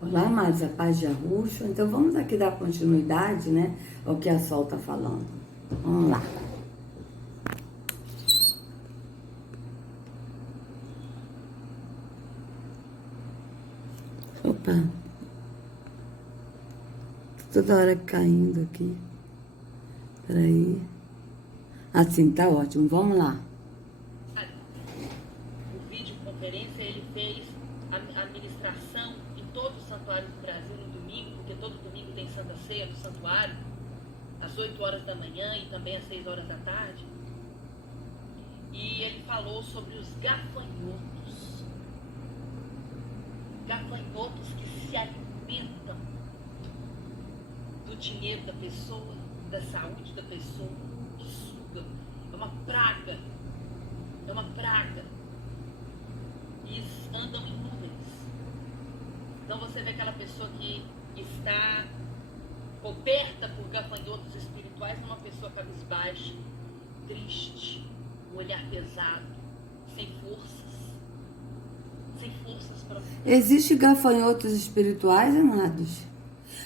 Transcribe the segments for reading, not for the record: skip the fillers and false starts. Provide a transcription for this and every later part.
Olá, amados, a paz de Arruxo. Então vamos aqui dar continuidade, né, ao que a Sol está falando. Vamos lá. Opa, toda hora caindo aqui. Peraí. Assim, tá ótimo. Vamos lá. Por videoconferência, ele fez a ministração em todos os santuários do Brasil no domingo, porque todo domingo tem Santa Ceia do santuário, às 8 horas da manhã e também às 6 horas da tarde. E ele falou sobre os gafanhotos. Gafanhotos que se alimentam do dinheiro da pessoa, da saúde da pessoa, que sugam. É uma praga. É uma praga. E andam em nuvens. Então você vê aquela pessoa que está coberta por gafanhotos espirituais, uma pessoa cabisbaixa, triste, um olhar pesado, sem forças para... Existem gafanhotos espirituais, amados?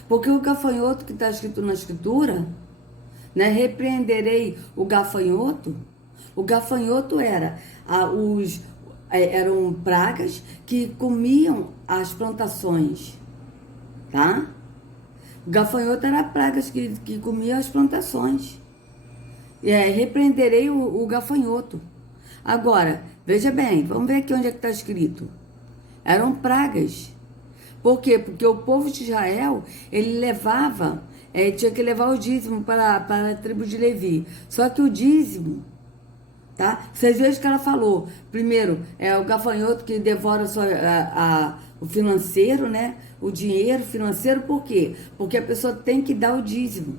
Porque o gafanhoto que está escrito na Escritura, né, repreenderei o gafanhoto. O gafanhoto eram pragas que comiam as plantações, tá? O gafanhoto era pragas que comiam as plantações. Repreenderei o gafanhoto. Agora, veja bem, vamos ver aqui onde é que está escrito. Eram pragas. Por quê? Porque o povo de Israel, ele levava, tinha que levar o dízimo para a tribo de Levi. Só que o dízimo, tá? Vocês vejam que ela falou. Primeiro, o gafanhoto que devora o financeiro, né? O dinheiro financeiro, por quê? Porque a pessoa tem que dar o dízimo.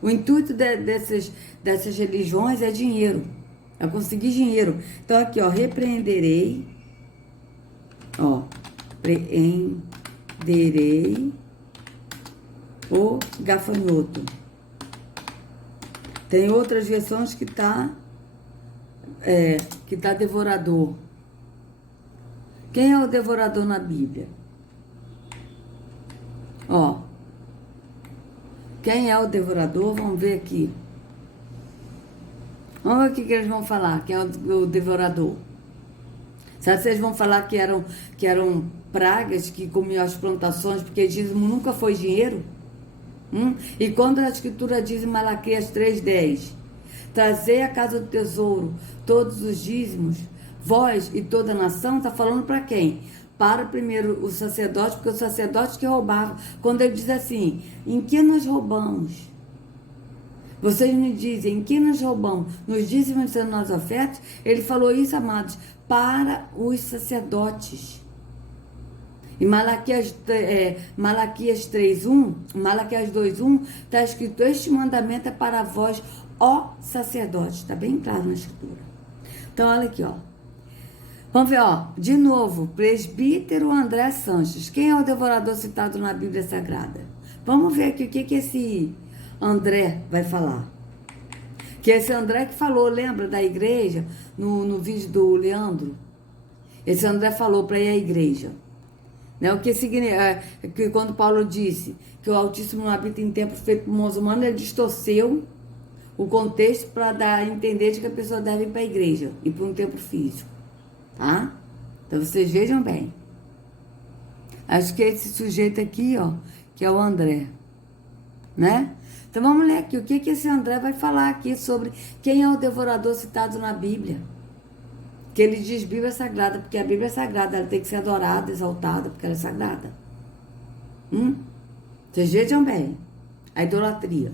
O intuito dessas religiões é dinheiro. É conseguir dinheiro. Então, aqui, ó, repreenderei. Ó, repreenderei o gafanhoto. Tem outras versões que tá devorador. Quem é o devorador na Bíblia? Ó, quem é o devorador? Vamos ver aqui. Vamos ver o que eles vão falar. Quem é o devorador? Será que vocês vão falar que eram pragas que comiam as plantações, porque dízimo nunca foi dinheiro? E quando a Escritura diz em Malaquias 3,10, trazei à casa do tesouro todos os dízimos, vós e toda a nação, está falando para quem? Para primeiro o sacerdote, porque o sacerdote que roubava. Quando ele diz assim, em que nós roubamos? Vocês me dizem, em que nós roubamos? Nos dízimos e nas ofertas? Ele falou isso, amados, para os sacerdotes. Em Malaquias 3:1, Malaquias 2:1, está escrito, este mandamento é para vós, ó sacerdotes. Está bem claro na Escritura. Então, olha aqui, ó. Vamos ver, ó. De novo, presbítero André Sanches. Quem é o devorador citado na Bíblia Sagrada? Vamos ver aqui o que esse André vai falar. Que esse André que falou, lembra da igreja, no vídeo do Leandro? Esse André falou para ir à igreja. Né? O que significa, que quando Paulo disse que o Altíssimo não habita em templos feitos por mãos humanas, ele distorceu o contexto para dar a entender de que a pessoa deve ir para a igreja e para um templo físico. Tá? Então vocês vejam bem. Acho que é esse sujeito aqui, ó, que é o André. Né? Então vamos ler aqui o que esse André vai falar aqui sobre quem é o devorador citado na Bíblia. Que ele diz Bíblia Sagrada, porque a Bíblia é sagrada, ela tem que ser adorada, exaltada, porque ela é sagrada. Vocês vejam bem. A idolatria.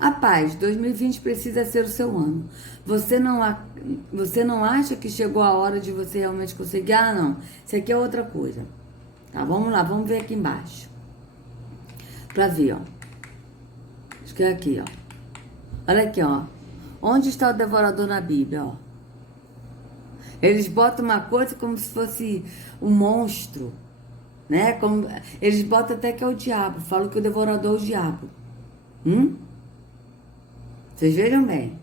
A paz, 2020 precisa ser o seu ano. Você não acha que chegou a hora de você realmente conseguir? Ah, não. Isso aqui é outra coisa. Tá, vamos lá, vamos ver aqui embaixo. Pra ver, ó. Acho que é aqui, ó. Olha aqui, ó. Onde está o devorador na Bíblia, ó? Eles botam uma coisa como se fosse um monstro, né? Eles botam até que é o diabo. Falam que o devorador é o diabo. Vocês vejam bem.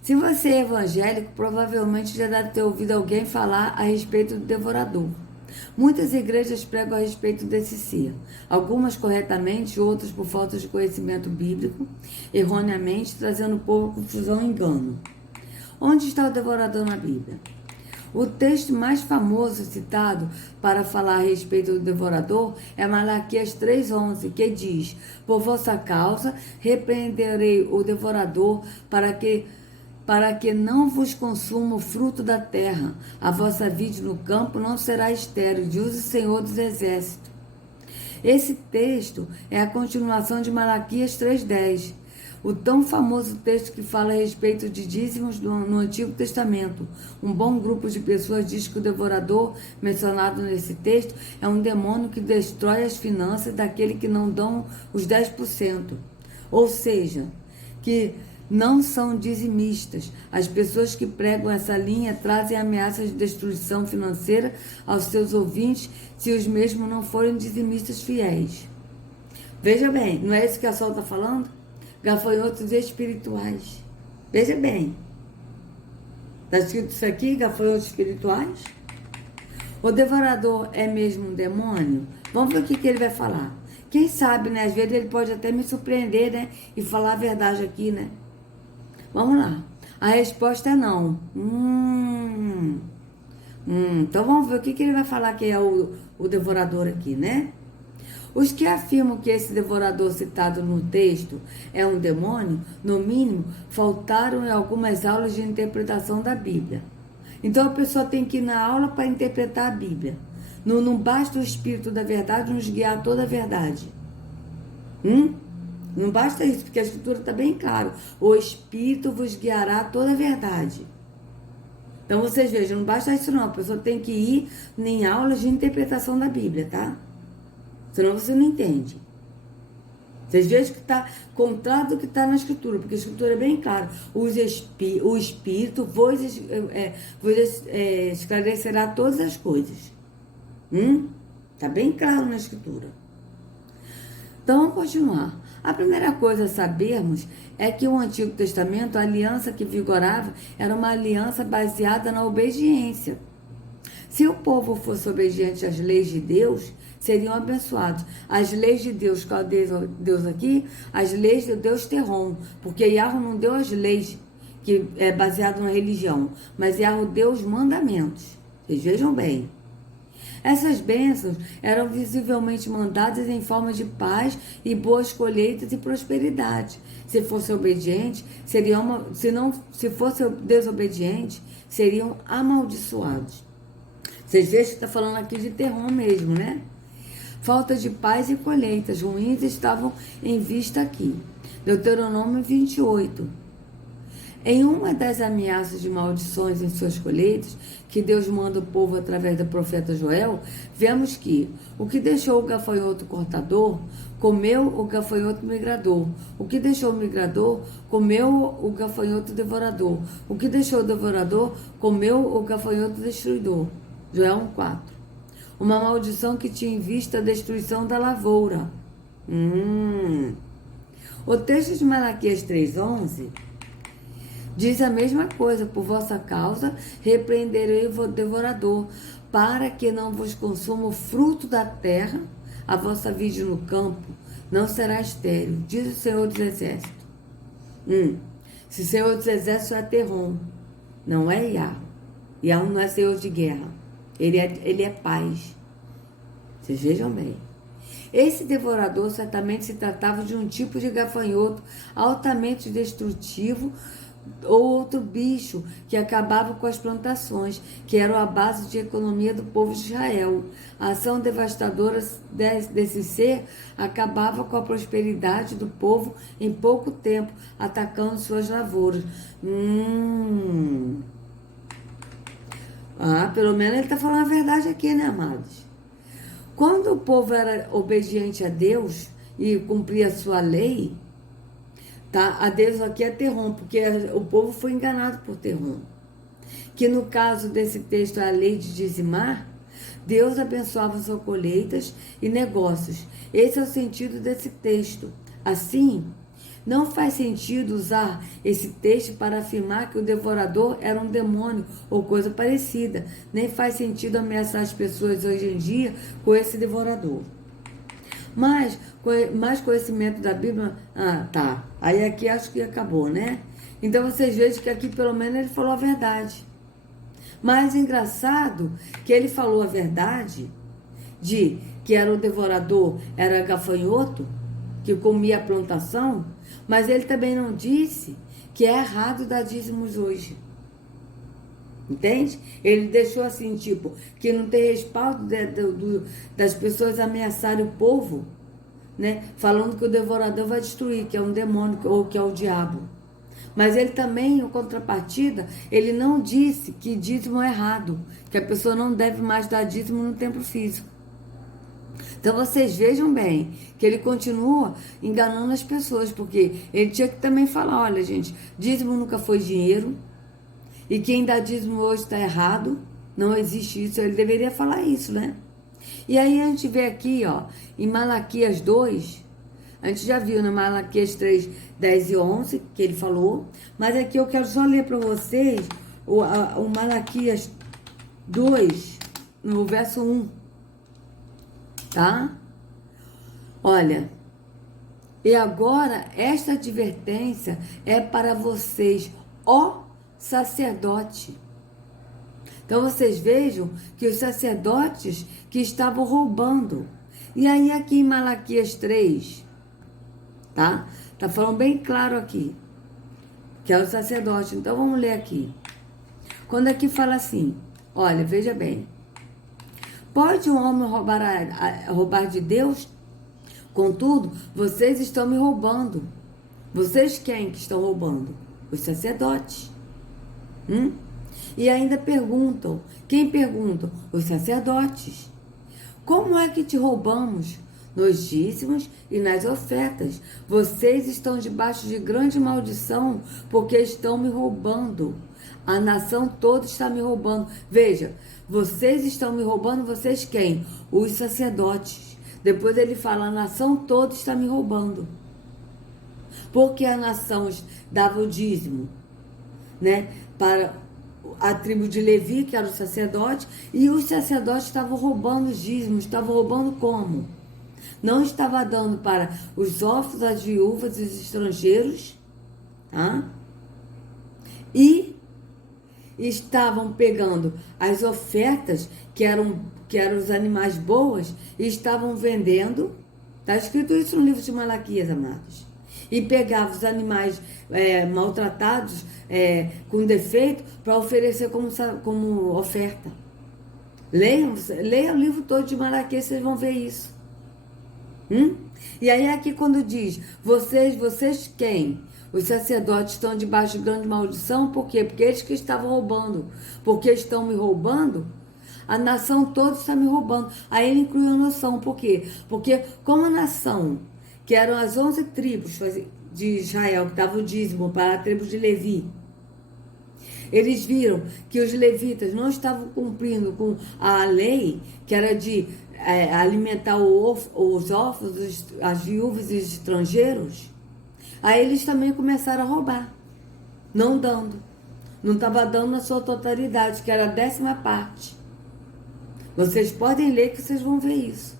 Se você é evangélico, provavelmente já deve ter ouvido alguém falar a respeito do devorador. Muitas igrejas pregam a respeito desse ser, algumas corretamente, outras por falta de conhecimento bíblico, erroneamente, trazendo o povo a confusão e engano. Onde está o devorador na Bíblia? O texto mais famoso citado para falar a respeito do devorador é Malaquias 3,11, que diz: por vossa causa repreenderei o devorador para que não vos consuma o fruto da terra. A vossa vide no campo não será estéril, diz o Senhor dos Exércitos. Esse texto é a continuação de Malaquias 3,10. O tão famoso texto que fala a respeito de dízimos no Antigo Testamento. Um bom grupo de pessoas diz que o devorador mencionado nesse texto é um demônio que destrói as finanças daquele que não dão os 10%. Ou seja, que não são dizimistas. As pessoas que pregam essa linha trazem ameaças de destruição financeira aos seus ouvintes se os mesmos não forem dizimistas fiéis. Veja bem, não é isso que a Sol está falando? Gafanhotos espirituais. Veja bem. Está escrito isso aqui, gafanhotos espirituais? O devorador é mesmo um demônio? Vamos ver o que ele vai falar. Quem sabe, né? Às vezes ele pode até me surpreender, né? E falar a verdade aqui, né? Vamos lá. A resposta é não. Então vamos ver o que ele vai falar que é o devorador aqui, né? Os que afirmam que esse devorador citado no texto é um demônio, no mínimo, faltaram em algumas aulas de interpretação da Bíblia. Então a pessoa tem que ir na aula para interpretar a Bíblia. Não basta o Espírito da verdade nos guiar a toda a verdade. Não basta isso, porque a Escritura está bem clara. O Espírito vos guiará a toda a verdade. Então vocês vejam, não basta isso não. A pessoa tem que ir em aulas de interpretação da Bíblia, tá? Senão você não entende. Vocês vejam que está contrário do que está na Escritura, porque a Escritura é bem clara. O Espírito vos esclarecerá todas as coisas. Está bem claro na Escritura. Então vamos continuar. A primeira coisa a sabermos é que o Antigo Testamento, a aliança que vigorava, era uma aliança baseada na obediência. Se o povo fosse obediente às leis de Deus, seriam abençoados. As leis de Deus, qual Deus aqui? As leis do Deus Terron, porque Yahweh não deu as leis que é baseado na religião, mas Yahweh deu os mandamentos. Vocês vejam bem. Essas bênçãos eram visivelmente mandadas em forma de paz e boas colheitas e prosperidade. Se fosse obediente, se fosse desobediente, seriam amaldiçoados. Vocês vejam que está falando aqui de Terron mesmo, né? Falta de paz e colheitas ruins estavam em vista aqui. Deuteronômio 28. Em uma das ameaças de maldições em suas colheitas, que Deus manda o povo através do profeta Joel, vemos que o que deixou o gafanhoto cortador, comeu o gafanhoto migrador. O que deixou o migrador, comeu o gafanhoto devorador. O que deixou o devorador, comeu o gafanhoto destruidor. Joel 1,4. Uma maldição que tinha em vista a destruição da lavoura. O texto de Malaquias 3,11 diz a mesma coisa. Por vossa causa repreenderei o devorador, para que não vos consuma o fruto da terra, a vossa vide no campo não será estéril, diz o Senhor dos Exércitos. Se o Senhor dos Exércitos é Terron, não é Yahweh. Yahweh não é Senhor de guerra. Ele é paz. Vocês vejam bem. Esse devorador certamente se tratava de um tipo de gafanhoto altamente destrutivo ou outro bicho que acabava com as plantações, que eram a base de economia do povo de Israel. A ação devastadora desse ser acabava com a prosperidade do povo em pouco tempo, atacando suas lavouras. Pelo menos ele está falando a verdade aqui, né, amados? Quando o povo era obediente a Deus e cumpria a sua lei, tá? A Deus aqui é Terron, porque o povo foi enganado por Terron. Que no caso desse texto é a lei de dizimar, Deus abençoava suas colheitas e negócios. Esse é o sentido desse texto. Assim, Não faz sentido usar esse texto para afirmar que o devorador era um demônio ou coisa parecida. Nem faz sentido ameaçar as pessoas hoje em dia com esse devorador. Mas, mais conhecimento da Bíblia... Ah, tá. Aí aqui acho que acabou, né? Então vocês vejam que aqui pelo menos ele falou a verdade. Mas engraçado que ele falou a verdade de que era o devorador, era gafanhoto, que comia a plantação, mas ele também não disse que é errado dar dízimos hoje. Entende? Ele deixou assim, tipo, que não tem respaldo das pessoas ameaçarem o povo, né? Falando que o devorador vai destruir, que é um demônio ou que é o diabo. Mas ele também, em contrapartida, ele não disse que dízimo é errado, que a pessoa não deve mais dar dízimo no templo físico. Então vocês vejam bem que ele continua enganando as pessoas, porque ele tinha que também falar, olha gente, dízimo nunca foi dinheiro, e quem dá dízimo hoje está errado, não existe isso, ele deveria falar isso, né? E aí a gente vê aqui, ó, em Malaquias 2, a gente já viu, né, Malaquias 3, 10 e 11, que ele falou, mas aqui eu quero só ler para vocês o Malaquias 2, no verso 1, tá? Olha, e agora esta advertência é para vocês, ó sacerdote. Então vocês vejam que os sacerdotes que estavam roubando. E aí aqui em Malaquias 3, tá? Tá falando bem claro aqui, que é o sacerdote. Então vamos ler aqui. Quando aqui fala assim, olha, veja bem. Pode um homem roubar de Deus? Contudo, vocês estão me roubando. Vocês quem que estão roubando? Os sacerdotes. E ainda perguntam. Quem pergunta? Os sacerdotes. Como é que te roubamos? Nos dízimos e nas ofertas. Vocês estão debaixo de grande maldição, porque estão me roubando. A nação toda está me roubando. Veja, vocês estão me roubando, vocês quem? Os sacerdotes. Depois ele fala, a nação toda está me roubando. Porque a nação dava o dízimo, né, para a tribo de Levi, que era o sacerdote, e os sacerdotes estavam roubando os dízimos. Estavam roubando como? Não estava dando para os órfãos, as viúvas e os estrangeiros, tá? E estavam pegando as ofertas, que eram os animais boas, e estavam vendendo. Está escrito isso no livro de Malaquias, amados. E pegava os animais maltratados, com defeito, para oferecer como oferta. Leiam o livro todo de Malaquias, vocês vão ver isso. E aí aqui quando diz, vocês quem? Os sacerdotes estão debaixo de grande maldição, por quê? Porque eles que estavam roubando. Porque estão me roubando, a nação toda está me roubando. Aí ele inclui a noção, por quê? Porque como a nação, que eram as 11 tribos de Israel, que davam o dízimo para a tribo de Levi, eles viram que os levitas não estavam cumprindo com a lei, que era de alimentar os órfãos, as viúvas e os estrangeiros. Aí eles também começaram a roubar, não dando. Não estava dando na sua totalidade, que era a 10ª parte. Vocês podem ler que vocês vão ver isso.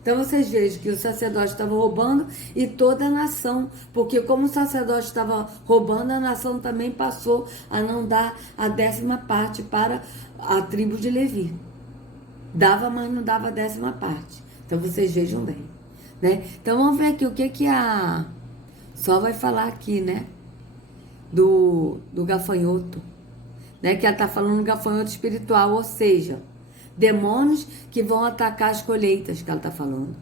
Então vocês vejam que o sacerdote estava roubando e toda a nação, porque como o sacerdote estava roubando, a nação também passou a não dar a 10ª parte para a tribo de Levi. Dava, mas não dava a 10ª parte. Então vocês vejam bem, né? Então vamos ver aqui o que a Só vai falar aqui, né? Do gafanhoto, né? Que ela está falando gafanhoto espiritual, ou seja, demônios que vão atacar as colheitas, que ela está falando.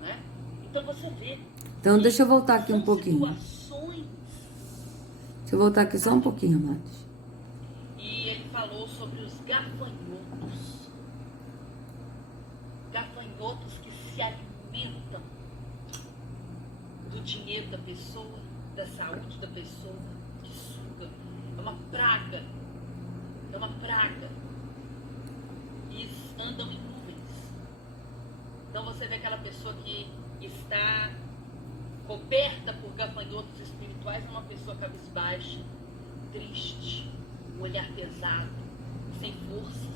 Né? Então você vê. Então deixa eu voltar aqui um pouquinho. Situações. Deixa eu voltar aqui só um pouquinho, amados. E ele falou sobre os gafanhotos. Gafanhotos que se alimentam do dinheiro da pessoa, da saúde da pessoa, que suga. É uma praga. É uma praga. E andam em nuvens. Então você vê aquela pessoa que está coberta por gafanhotos espirituais, uma pessoa cabisbaixa, triste, um olhar pesado, sem forças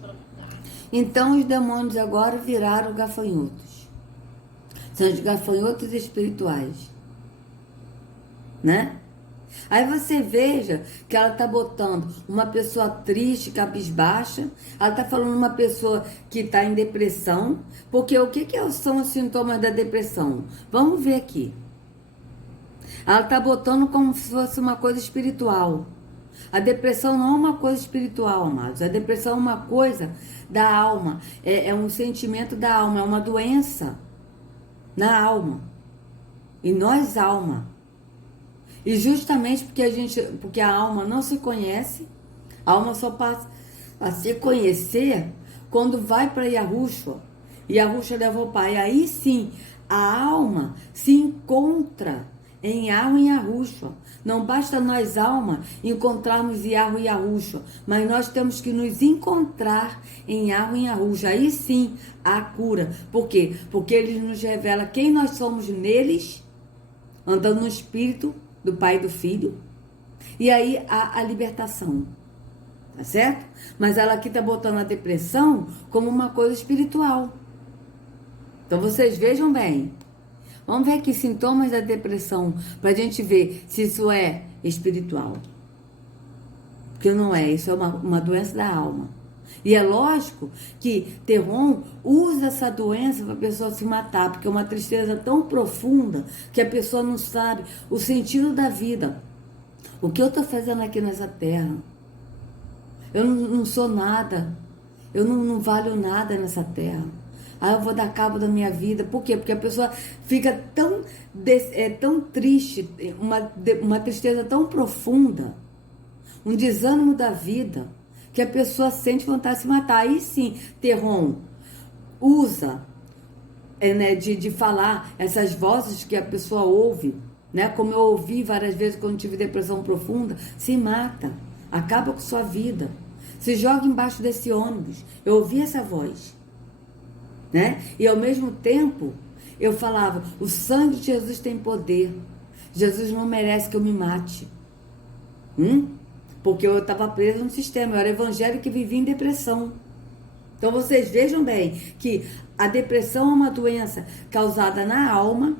para lutar. Então os demônios agora viraram gafanhotos. São os gafanhotos espirituais, né? Aí você veja que ela está botando uma pessoa triste, cabisbaixa, ela está falando uma pessoa que está em depressão, porque o que são os sintomas da depressão? Vamos ver aqui. Ela está botando como se fosse uma coisa espiritual. A depressão não é uma coisa espiritual, amados. A depressão é uma coisa da alma, é um sentimento da alma, é uma doença na alma. E nós, alma. E justamente porque a alma não se conhece, a alma só passa a se conhecer quando vai para Yahushua. E Yahushua leva o Pai. Aí sim, a alma se encontra em Yahweh e Yahushua. Não basta nós, alma, encontrarmos Yahweh e Yahushua, mas nós temos que nos encontrar em Yahweh e Yahushua. Aí sim, há cura. Por quê? Porque ele nos revela quem nós somos neles, andando no Espírito do Pai e do Filho, e aí há a libertação, tá certo? Mas ela aqui tá botando a depressão como uma coisa espiritual. Então vocês vejam bem. Vamos ver aqui sintomas da depressão, pra gente ver se isso é espiritual. Porque não é, isso é uma doença da alma. E é lógico que Terron usa essa doença para a pessoa se matar, porque é uma tristeza tão profunda que a pessoa não sabe o sentido da vida. O que eu estou fazendo aqui nessa terra? Eu não sou nada. Eu não valho nada nessa terra. Aí eu vou dar cabo da minha vida. Por quê? Porque a pessoa fica tão triste, uma tristeza tão profunda, um desânimo da vida, que a pessoa sente vontade de se matar. Aí sim, Terron usa de falar essas vozes que a pessoa ouve, né? Como eu ouvi várias vezes quando tive depressão profunda, se mata, acaba com sua vida, se joga embaixo desse ônibus. Eu ouvi essa voz, né? E ao mesmo tempo eu falava, o sangue de Jesus tem poder, Jesus não merece que eu me mate. Porque eu estava presa no sistema, eu era evangélica e vivia em depressão. Então vocês vejam bem que a depressão é uma doença causada na alma,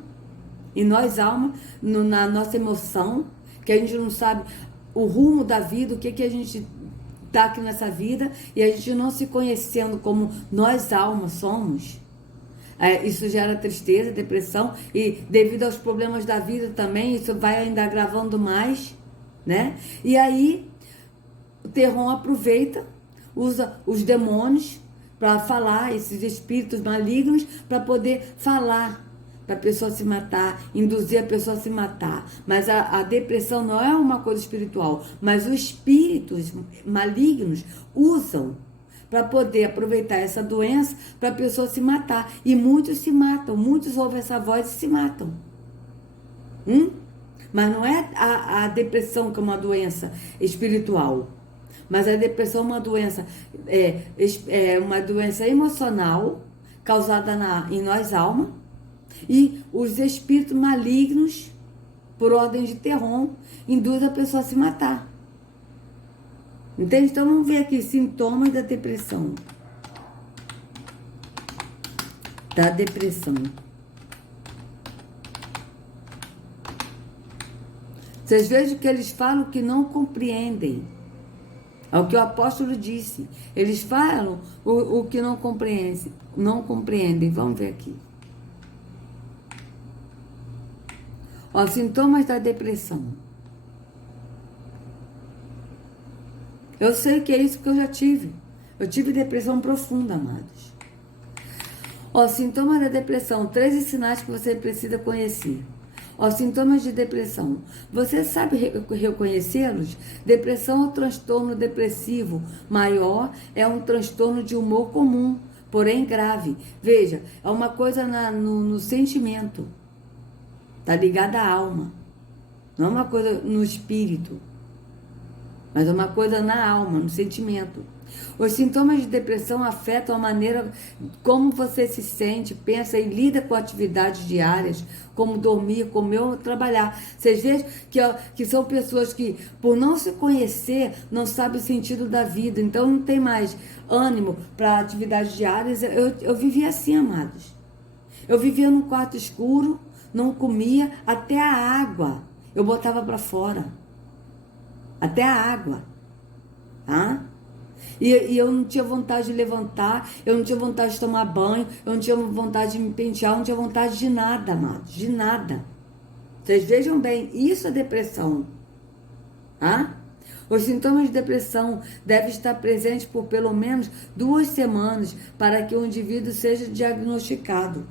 e nós, alma, na nossa emoção, que a gente não sabe o rumo da vida, o que a gente está aqui nessa vida, e a gente não se conhecendo como nós, alma, somos. Isso gera tristeza, depressão, e devido aos problemas da vida também, isso vai ainda agravando mais, né? E aí o Terron aproveita, usa os demônios para falar, esses espíritos malignos, para poder falar, para a pessoa se matar, induzir a pessoa a se matar. Mas a depressão não é uma coisa espiritual, mas os espíritos malignos usam para poder aproveitar essa doença para a pessoa se matar. E muitos se matam, muitos ouvem essa voz e se matam. Mas não é a depressão que é uma doença espiritual. Mas a depressão é uma doença, uma doença emocional causada em nós, alma, e os espíritos malignos, por ordem de Terron, induzem a pessoa a se matar. Entende? Então vamos ver aqui sintomas da depressão. Da depressão. Vocês vejam que eles falam que não compreendem. É o que o apóstolo disse. Eles falam o que não compreendem. Vamos ver aqui. Ó, sintomas da depressão. Eu sei que é isso que eu já tive. Eu tive depressão profunda, amados. Ó, sintomas da depressão. 13 sinais que você precisa conhecer. Ó, sintomas de depressão. Você sabe reconhecê-los? Depressão é um transtorno depressivo maior, é um transtorno de humor comum, porém grave. Veja, é uma coisa no sentimento. Tá ligada à alma. Não é uma coisa no espírito. mas é uma coisa na alma, no sentimento. Os sintomas de depressão afetam a maneira como você se sente, pensa e lida com atividades diárias, como dormir, comer ou trabalhar. Vocês veem que são pessoas que, por não se conhecer, não sabem o sentido da vida, então não tem mais ânimo para atividades diárias. Eu vivia assim, amados. Eu vivia num quarto escuro, não comia, até a água eu botava para fora. Até a água. Tá? E eu não tinha vontade de levantar, eu não tinha vontade de tomar banho, eu não tinha vontade de me pentear, eu não tinha vontade de nada, amados, de nada. Vocês vejam bem, isso é depressão. Tá? Os sintomas de depressão devem estar presentes por pelo menos 2 semanas para que o indivíduo seja diagnosticado.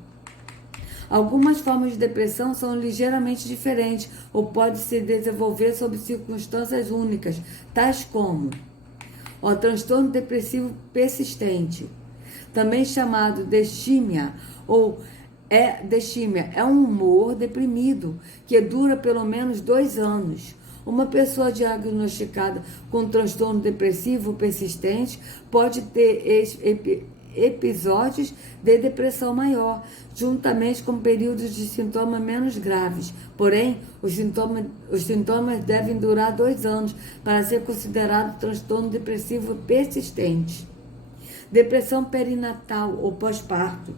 Algumas formas de depressão são ligeiramente diferentes ou podem se desenvolver sob circunstâncias únicas, tais como o transtorno depressivo persistente, também chamado distimia distimia, é um humor deprimido que dura pelo menos 2 anos. Uma pessoa diagnosticada com transtorno depressivo persistente pode ter episódios de depressão maior, juntamente com períodos de sintomas menos graves. Porém, os sintomas devem durar 2 anos para ser considerado transtorno depressivo persistente. Depressão perinatal ou pós-parto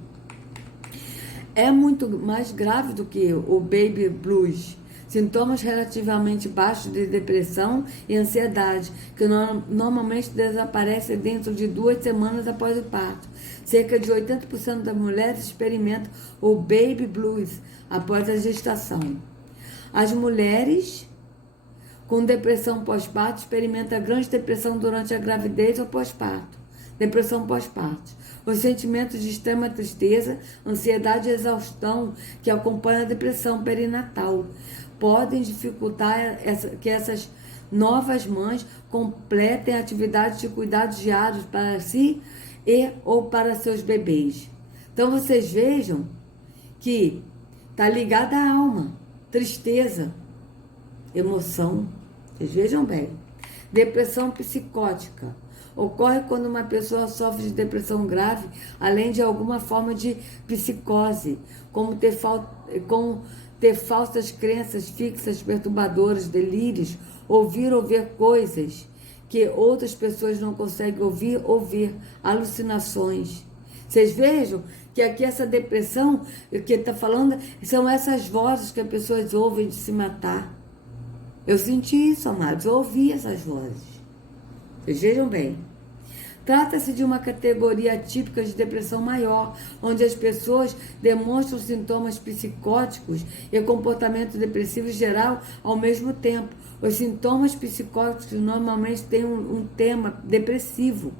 é muito mais grave do que o baby blues. Sintomas relativamente baixos de depressão e ansiedade, que normalmente desaparecem dentro de 2 semanas após o parto. Cerca de 80% das mulheres experimentam o baby blues após a gestação. As mulheres com depressão pós-parto experimentam a grande depressão durante a gravidez ou pós-parto. Depressão pós-parto. Os sentimentos de extrema tristeza, ansiedade e exaustão que acompanham a depressão perinatal podem dificultar que essas novas mães completem atividades de cuidados diários para si ou para seus bebês. Então vocês vejam que está ligada à alma, tristeza, emoção. Vocês vejam bem. Depressão psicótica ocorre quando uma pessoa sofre de depressão grave, além de alguma forma de psicose, como ter falsas crenças fixas, perturbadoras, delírios, ouvir ou ver coisas que outras pessoas não conseguem ouvir ou ver, alucinações. Vocês vejam que aqui essa depressão, o que está falando, são essas vozes que as pessoas ouvem de se matar. Eu senti isso, amados, eu ouvi essas vozes. Vocês vejam bem. Trata-se de uma categoria típica de depressão maior, onde as pessoas demonstram sintomas psicóticos e comportamento depressivo geral ao mesmo tempo. Os sintomas psicóticos normalmente têm um tema depressivo,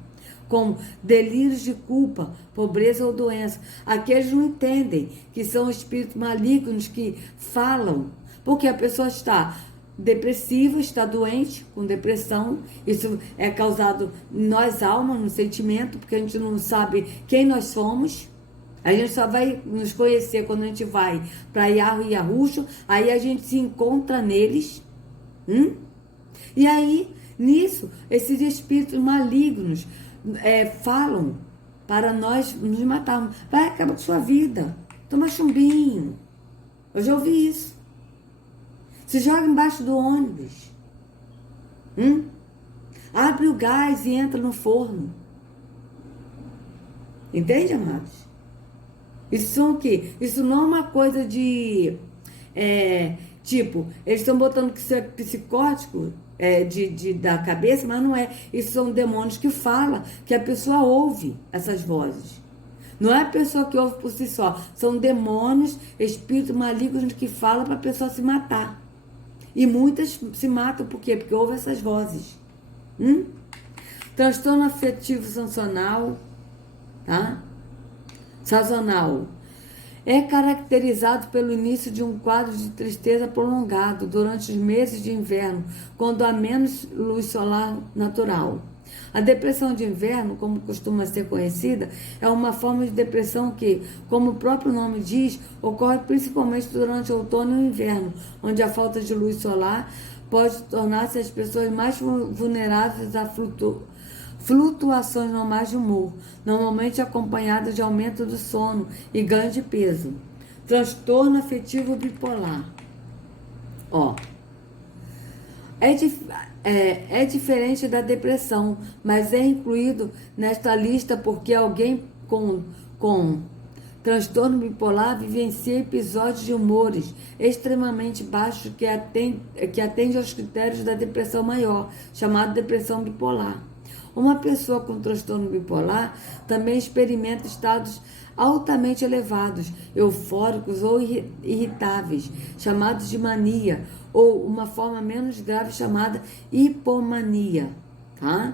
como delírios de culpa, pobreza ou doença. Aqueles não entendem que são espíritos malignos que falam, porque a pessoa está depressiva, está doente, com depressão. Isso é causado em nós, alma, no sentimento, porque a gente não sabe quem nós somos. A gente só vai nos conhecer quando a gente vai para Yahoo e Yahusho, aí a gente se encontra neles. E aí, nisso, esses espíritos malignos falam para nós nos matarmos. Vai, acaba com sua vida. Toma chumbinho. Eu já ouvi isso. Se joga embaixo do ônibus. Abre o gás e entra no forno. Entende, amados? Isso são o quê? Isso não é uma coisa de... tipo, eles estão botando que isso é psicótico da cabeça, mas não é. Isso são demônios que falam, que a pessoa ouve essas vozes. Não é a pessoa que ouve por si só. São demônios, espíritos malignos que falam para a pessoa se matar. E muitas se matam por quê? Porque ouvem essas vozes. Transtorno afetivo sazonal, tá? Sazonal. É caracterizado pelo início de um quadro de tristeza prolongado durante os meses de inverno, quando há menos luz solar natural. A depressão de inverno, como costuma ser conhecida, é uma forma de depressão que, como o próprio nome diz, ocorre principalmente durante o outono e o inverno, onde a falta de luz solar pode tornar-se as pessoas mais vulneráveis a flutuações normais de humor, normalmente acompanhadas de aumento do sono e ganho de peso. Transtorno afetivo bipolar. Ó, é diferente da depressão, mas é incluído nesta lista porque alguém com transtorno bipolar vivencia episódios de humores extremamente baixos que atende aos critérios da depressão maior, chamada depressão bipolar. Uma pessoa com transtorno bipolar também experimenta estados altamente elevados, eufóricos ou irritáveis, chamados de mania, ou uma forma menos grave chamada hipomania, tá?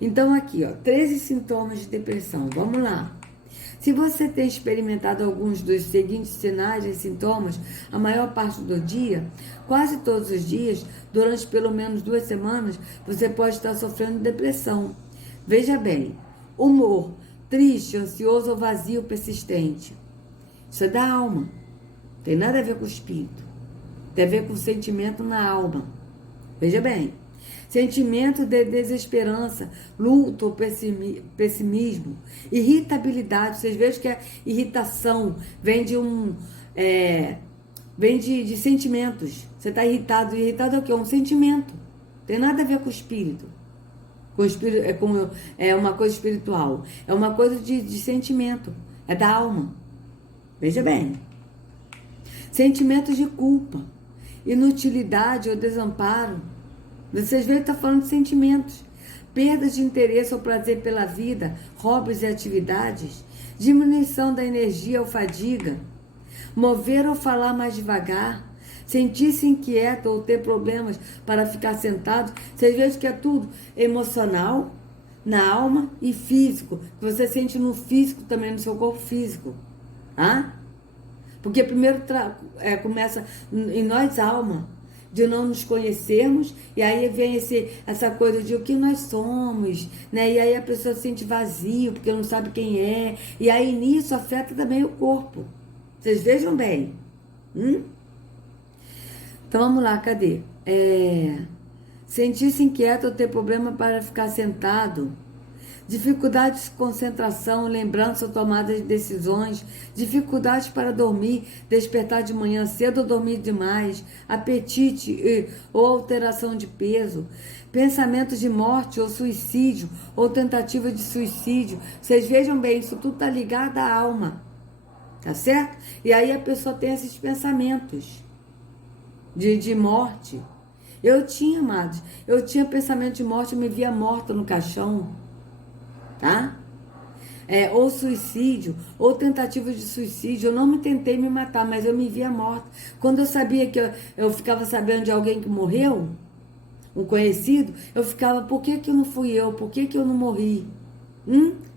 Então aqui, ó, 13 sintomas de depressão. Vamos lá. Se você tem experimentado alguns dos seguintes sinais e sintomas a maior parte do dia, quase todos os dias, durante pelo menos 2 semanas, você pode estar sofrendo depressão. Veja bem, humor triste, ansioso ou vazio persistente. Isso é da alma. Não tem nada a ver com o espírito. Tem a ver com o sentimento na alma. Veja bem. Sentimento de desesperança, luto ou pessimismo, irritabilidade. Vocês vejam que a irritação vem de de sentimentos. Você está irritado. Irritado é o quê? É um sentimento. Não tem nada a ver com o espírito. É uma coisa espiritual. É uma coisa de sentimento. É da alma. Veja bem. Sentimentos de culpa, inutilidade ou desamparo. Vocês veem que está falando de sentimentos. Perda de interesse ou prazer pela vida, hobbies e atividades. Diminuição da energia ou fadiga. Mover ou falar mais devagar. Sentir-se inquieto ou ter problemas para ficar sentado. Vocês veem que é tudo emocional, na alma e físico. Que você sente no físico também, no seu corpo físico. Tá? Porque primeiro começa em nós, alma, de não nos conhecermos, e aí vem essa coisa de o que nós somos, né? E aí a pessoa se sente vazio, porque não sabe quem é, e aí nisso afeta também o corpo. Vocês vejam bem. Então vamos lá, cadê? Sentir-se inquieto ou ter problema para ficar sentado. Dificuldades de concentração, lembrança ou tomada de decisões, dificuldades para dormir, despertar de manhã cedo ou dormir demais, apetite ou alteração de peso, pensamentos de morte ou suicídio, ou tentativa de suicídio. Vocês vejam bem, isso tudo está ligado à alma, tá certo? E aí a pessoa tem esses pensamentos de morte. Eu tinha pensamento de morte, eu me via morta no caixão. Tá? Ou suicídio, ou tentativa de suicídio. Eu não me tentei me matar, mas eu me via morta. Quando eu sabia que eu ficava sabendo de alguém que morreu, um conhecido, eu ficava, por que não fui eu? Por que eu não morri?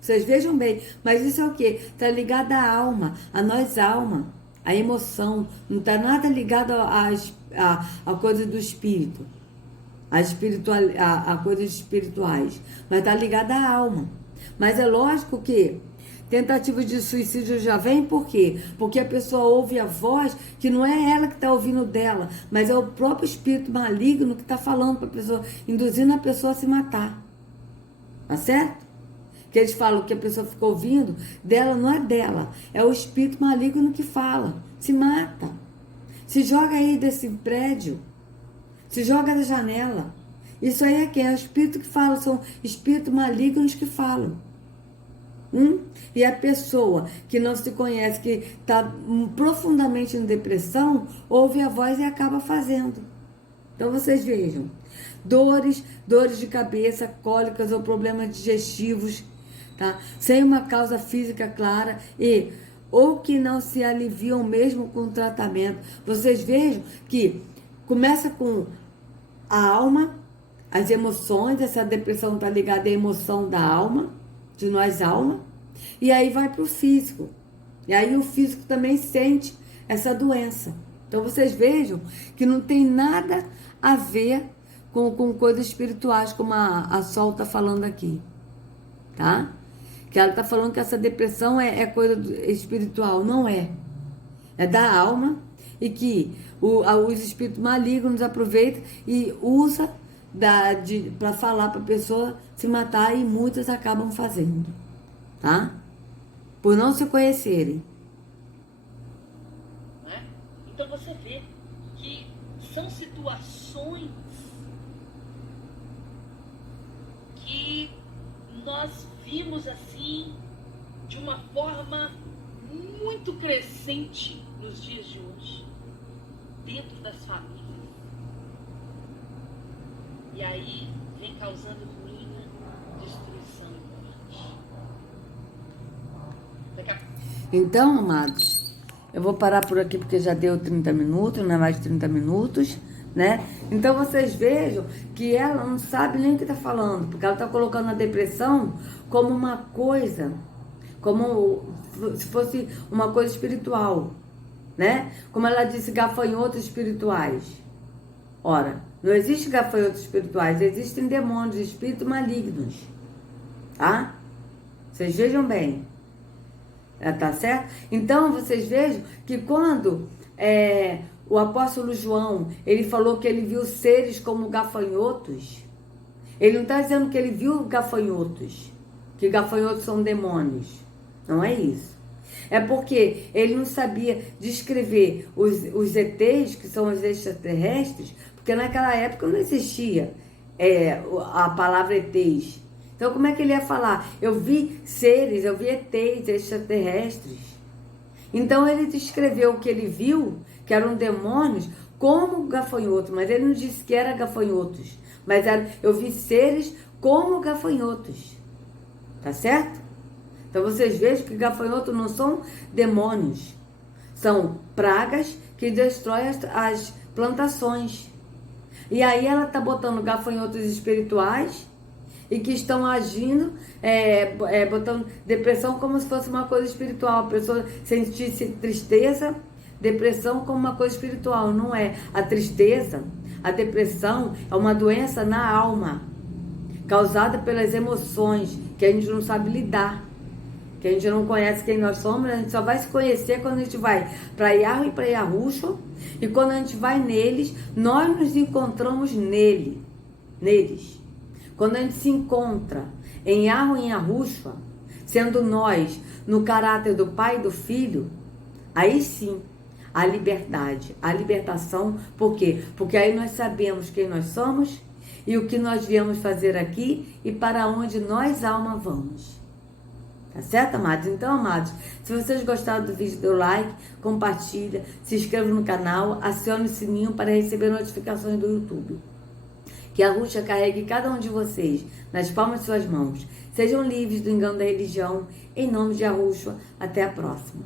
Vocês vejam bem, mas isso é o quê? Está ligado à alma, a nós alma, a emoção. Não está nada ligado à coisa do espírito, a coisas espirituais, mas está ligado à alma. Mas é lógico que tentativa de suicídio já vem, por quê? Porque a pessoa ouve a voz que não é ela que está ouvindo dela, mas é o próprio espírito maligno que está falando para a pessoa, induzindo a pessoa a se matar. Tá certo? Que eles falam que a pessoa fica ouvindo dela, não é dela, é o espírito maligno que fala. Se mata. Se joga aí desse prédio. Se joga da janela. Isso aí é quem? É o espírito que fala, são espíritos malignos que falam. E a pessoa que não se conhece, que está profundamente em depressão, ouve a voz e acaba fazendo. Então vocês vejam. Dores de cabeça, cólicas ou problemas digestivos, tá? Sem uma causa física clara ou que não se aliviam mesmo com o tratamento. Vocês vejam que começa com a alma, as emoções. Essa depressão está ligada à emoção da alma, de nós alma, e aí vai para o físico. E aí o físico também sente essa doença. Então vocês vejam que não tem nada a ver com coisas espirituais, como a Sol está falando aqui, tá? Que ela está falando que essa depressão é coisa espiritual. Não é. é da alma, e que os espíritos malignos aproveitam e usa para falar para a pessoa se matar, e muitas acabam fazendo, tá? Por não se conhecerem. Né? Então você vê que são situações que nós vimos assim de uma forma muito crescente nos dias de hoje, dentro das famílias. E aí vem causando ruína, destruição e morte. Então, amados, eu vou parar por aqui porque já deu 30 minutos, não é mais de 30 minutos, né? Então vocês vejam que ela não sabe nem o que está falando, porque ela está colocando a depressão como uma coisa, como se fosse uma coisa espiritual, né? Como ela disse, gafanhotos espirituais. Ora, não existe gafanhotos espirituais, existem demônios, espíritos malignos, tá? Vocês vejam bem. Tá certo? Então, vocês vejam que quando o apóstolo João, ele falou que ele viu seres como gafanhotos, ele não está dizendo que ele viu gafanhotos, que gafanhotos são demônios. Não é isso. É porque ele não sabia descrever os ETs, que são os extraterrestres, porque naquela época não existia a palavra ETs. Então, como é que ele ia falar? Eu vi seres, eu vi ETs extraterrestres. Então, ele descreveu o que ele viu, que eram demônios, como gafanhotos. Mas ele não disse que era gafanhotos. Mas eu vi seres como gafanhotos. Tá certo? Então, vocês vejam que gafanhotos não são demônios. São pragas que destroem as plantações. E aí, ela está botando gafanhotos espirituais e que estão agindo, botando depressão como se fosse uma coisa espiritual. A pessoa sentisse tristeza, depressão como uma coisa espiritual. Não é. A tristeza, a depressão é uma doença na alma, causada pelas emoções, que a gente não sabe lidar, que a gente não conhece quem nós somos. A gente só vai se conhecer quando a gente vai para Yahoo e para Yahushua, e quando a gente vai neles, nós nos encontramos neles. Quando a gente se encontra em Yahoo e em Yahushua, sendo nós no caráter do Pai e do Filho, aí sim, a liberdade, a libertação. Por quê? Porque aí nós sabemos quem nós somos e o que nós viemos fazer aqui e para onde nós, alma, vamos. Tá certo, amados? Então, amados, se vocês gostaram do vídeo, dê o like, compartilha, se inscreva no canal, acione o sininho para receber notificações do YouTube. Que a Yahushua carregue cada um de vocês nas palmas de suas mãos. Sejam livres do engano da religião. Em nome de Yahushua. Até a próxima.